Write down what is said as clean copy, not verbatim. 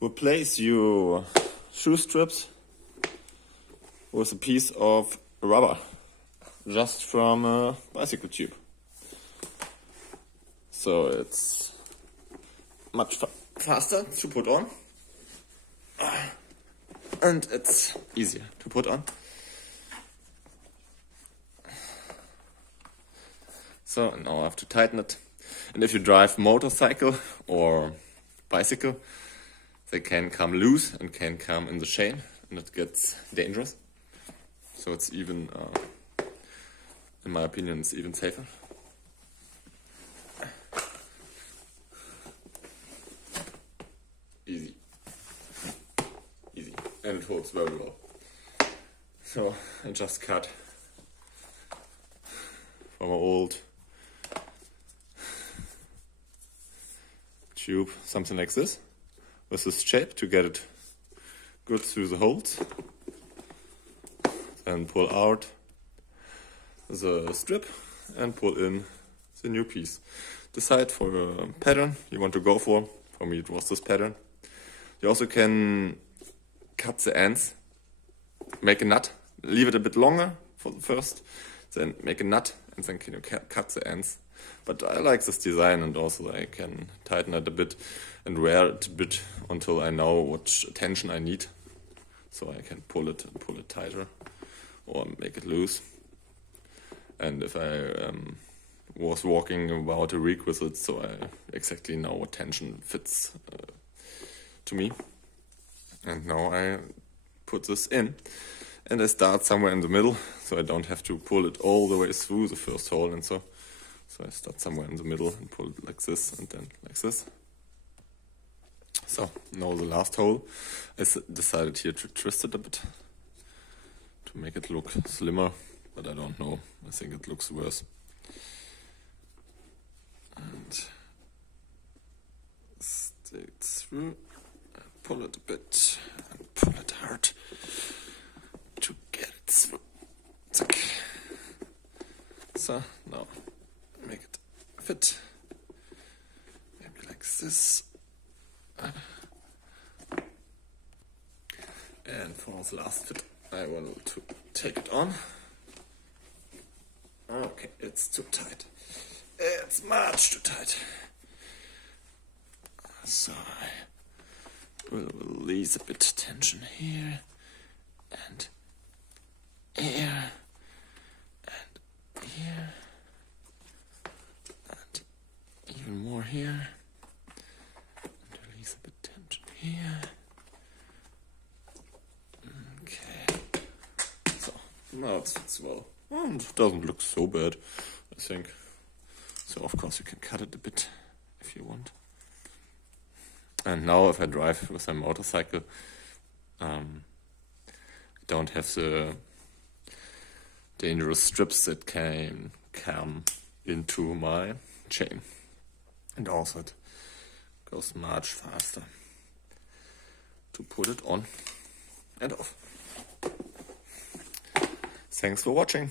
replace your shoe strips with a piece of rubber, just from a bicycle tube. So it's much faster to put on, and it's easier to put on. So now I have to tighten it. And if you drive motorcycle or bicycle, they can come loose and can come in the chain, and it gets dangerous. So it's even, in my opinion, it's even safer. Easy. Easy. And it holds very well. So I just cut from an old tube, something like this, with this shape to get it good through the holes. Then pull out the strip and pull in the new piece. Decide for a pattern you want to go for. For me it was this pattern. You also can cut the ends, make a nut, leave it a bit longer for the first, then make a nut, and then can you cut the ends. But I like this design, and also I can tighten it a bit and wear it a bit until I know what tension I need. So I can pull it tighter or make it loose. And if I was walking about a requisite, so I exactly know what tension fits to me. And now I put this in, and I start somewhere in the middle, so I don't have to pull it all the way through the first hole, and so I start somewhere in the middle and pull it like this and then like this. So now the last hole, I decided here to twist it a bit to make it look slimmer, but I don't know, I think it looks worse. And stick it through, and pull it a bit, and pull it hard to get it through. Zack. So now make it fit, maybe like this. And for the last fit, I want to take it on. Okay, it's too tight. It's much too tight. So I will release a bit of tension here, and here, and here, and even more here. And release a bit of tension here. Okay. So now it fits well. And it doesn't look so bad, I think. So of course you can cut it a bit if you want. And now if I drive with a motorcycle, I don't have the dangerous strips that can come into my chain. And also it goes much faster to put it on and off. Thanks for watching.